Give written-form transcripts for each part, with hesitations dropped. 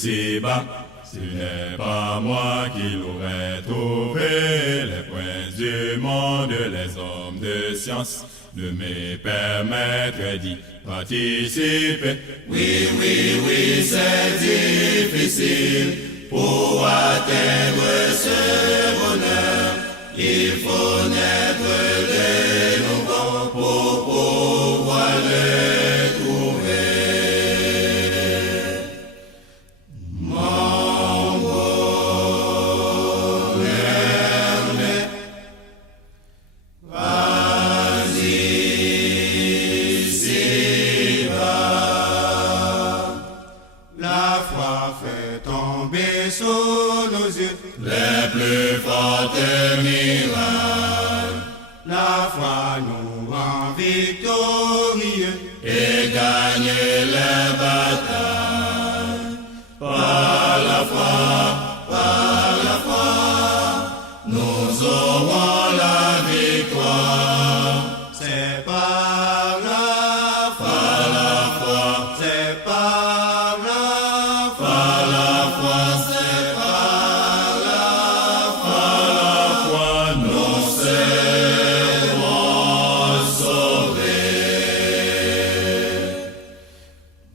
ici-bas. Ce n'est pas moi qui l'aurais trouvé, les princes du monde, les hommes de science ne me permettraient d'y participer. Oui, oui, oui, c'est difficile pour atteindre ce bonheur. Il faut naître de nouveau pour pouvoir le trouver. Les plus fortes miracles, la foi nous rend victorieux et gagne les batailles. Par la foi, nous aurons la victoire. C'est par la foi, c'est par la foi, C'est par la foi, nous serons sauvés.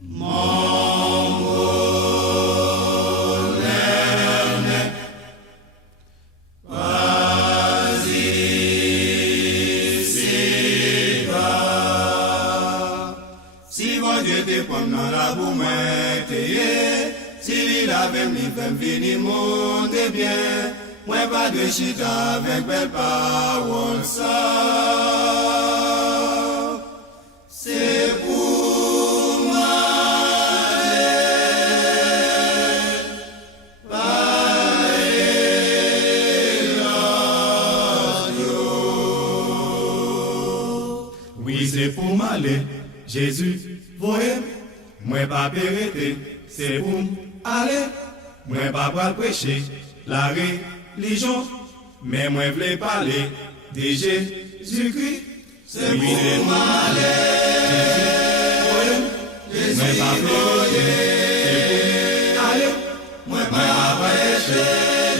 Mon bonheur, vas-y, ici-bas. si bon Dieu te prend dans la boue, si il avait mis fait venir monde bien, moi pas de chita avec belle parole ça. C'est pour moi. Oui, c'est pour m'aller, Jésus, voyez, moi pas pérété, c'est pour m'aller, moi pas pour prêcher la religion, mais moi v'lais parler de Jésus-Christ, c'est pour m'aller, Jésus, moi pas pérété, c'est pour aller, moi pas prêcher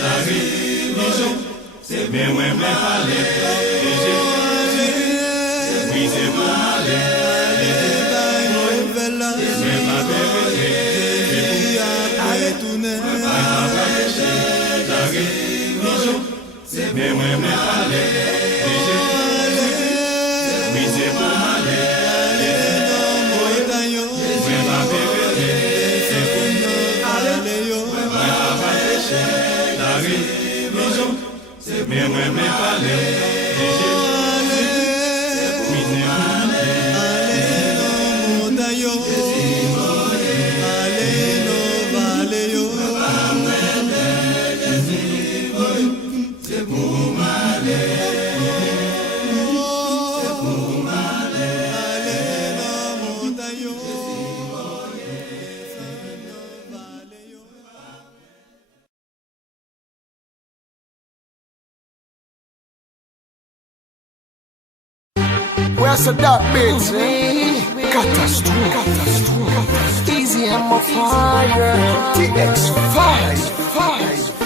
la religion, mais moi v'lais parler de Jésus. Oui, c'est pour m'aller, mais pas pérété, la religion, mais moi parler de Jésus. Oui, c'est pour m'aller, mais pas pérété, c'est pour m'aller, moi pas péché, la religion, mais moi parler de Jésus. Where's the dark bitch? Catastrophe. Easy and my fire. TX5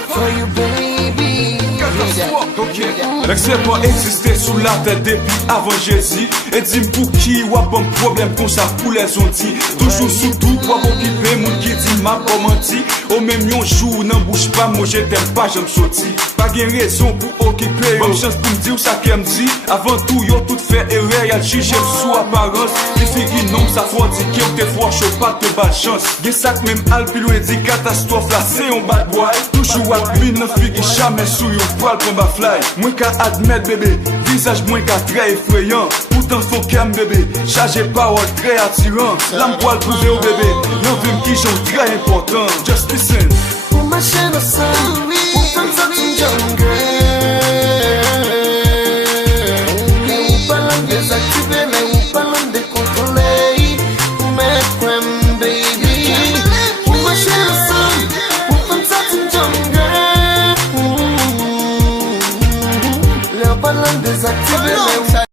for you, baby. L'excès pas existé sous la tête depuis avant Jésus. Et dis pour qui ou un problème comme ça pour les ondits. Toujours sous tout pour occuper mon qui dit m'a pas menti. Au même yon jour n'en bouge pas, moi je t'aime pas, j'aime sorti. Pas gain raison pour occuper. Bonne chance pour me dire ça qu'elle me dit. Avant tout yo tout fait erreur, y'a jugé sous apparence. Les filles non ça faut dire qu'il te fois chaud pas de bad chance. Gen sac même al plus loin dit catastrophe là c'est un bad boy. Toujours à pluie non fille jamais sous yon poil pour ma fly. Moins qu'à admettre bébé, visage moins qu'à très effrayant. Pourtant faut qu'elle bébé, chargé parole très attirant. L'âme poil prouvé au bébé, y'en veut qui j'en très important. Just listen. Pour ma chaîne au sein, pour faire ça d'une jungle. Mais où pas l'anglais activé.